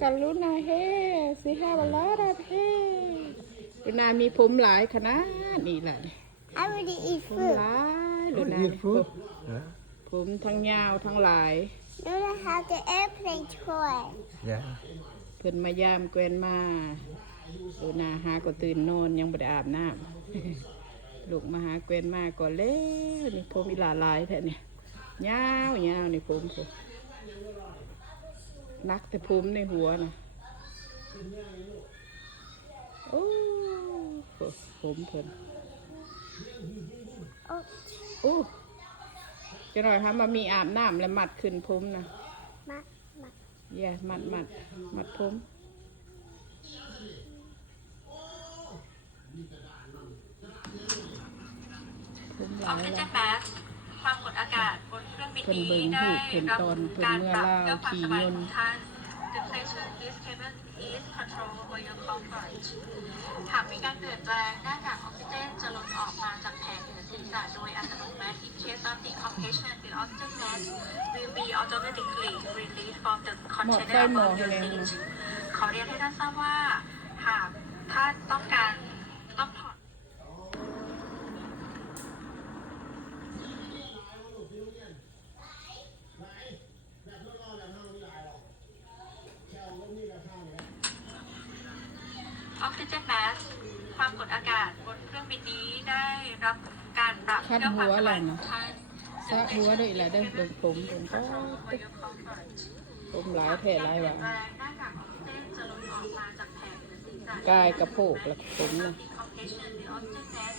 กันลูนาเฮสิฮาบลาดาเฮลูนามีผมหลายขนาดนี่แหละ I already eat ผม food. หลายลู What นา eat food? Yeah. ผมทั้งยาวทั้งหลาย Luna has the airplane toy. Yeah. เพิ่นมายามแกวนมาลูนาหาก็ตื่นนอนยังบ่ได้อาบน้ำ ลูกมาหาแกวนมาก่อนแล้วนี่ผมอีหลาหลายแท้เนี่ยยาวยาวนี่ผมผม นักแต่ผมในหัวนะโอ้โหผมเพิ่น Oh, โอ้จะหน่อยทำมามีอาบน้ำแล้วมัดขึ้นผมนะ ma, ma. แย่มัดมัดมัดผมผมหอลาอกยซิเจแล้วนแมส ความกดอากาศบนเครื่องบินเพิ่นนี้เบิ่งได้รูปเพิ่นรับตอนเพิ่นการเมื่อปรับลาวเพื่อความขี่สบายยขนองต์ท่าน The pressure in this cabin is control for your comfort หากมีการเปลี่ยนแปลงหน้ากากออกซิเจนจะหลุดออกมาจากแผงเหนือศีรษะโดยอัตโนมัติ In case of decompression the oxygen mask will be automatically released from the container above your seat ขอเรียนให้ท่านทราบว่า หากท่านต้องการต้องถอด ออกซิเจนแมสความกดอากาศบนเครื่องบินนี้ได้รับการปรับคัดเพื่อความหัวสอะไรบายขนะองท่านสะหัวด้วยล่ะเด้อเบิ่งผมเบิ่งก็ผมหลายแท้หลายว่ะหน้ากากออกซิเจนจะหลุดออกมาจากแผงหรือศีรษะกายกระโปกแล้วก็ผมนะ Decompression the oxygen mask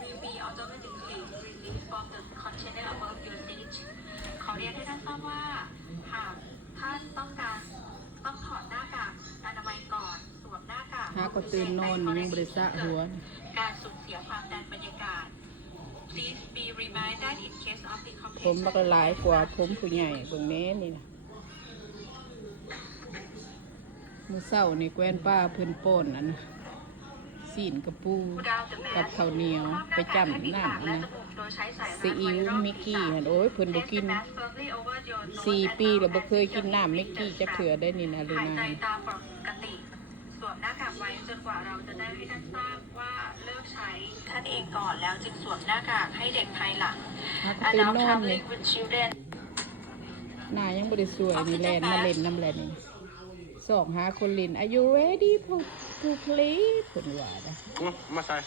will be automatically released from the container above your seat ขอเรียนให้ท่านทราบว่า ก็ตื่นนอนนี่ยังบริษะหัว การสูญเสียความดันบรรยากาศ Please be reminded in case of ผม decompression มันก็หลายกว่าผมผู้ใหญ่เบิ่งแน่นี่นะมือเศร้าในแกวนป้าเพิ่นป้นอันนะสีนกระปูกับข้าวเหนียวไปจำหน้ำอันนะซีอิ๊วมิกกี้หั่นโอ้ยเพิ่นบ่กิน สี่ปีแล้วบ่เคยกินน้ำมิกกี้จักเถื่อได้นี่นะลูหายนาตามปกติสวม หน้ากากไว้จนกว่าเราจะได้ให้ท่านทราบว่าเลิกใช้ท่านเองก่อนแล้วจึงสวมหน้ากากให้เด็กภายหลังหาก็ตื่น Allow นอนนี่ traveling with children หน้ายังบ่ได้สวยนี่แลนมาเล่นน้ำแลนนี่สองหาคนเล่น Are you ready to to play เพิ่นว่านะ Mm, Masai.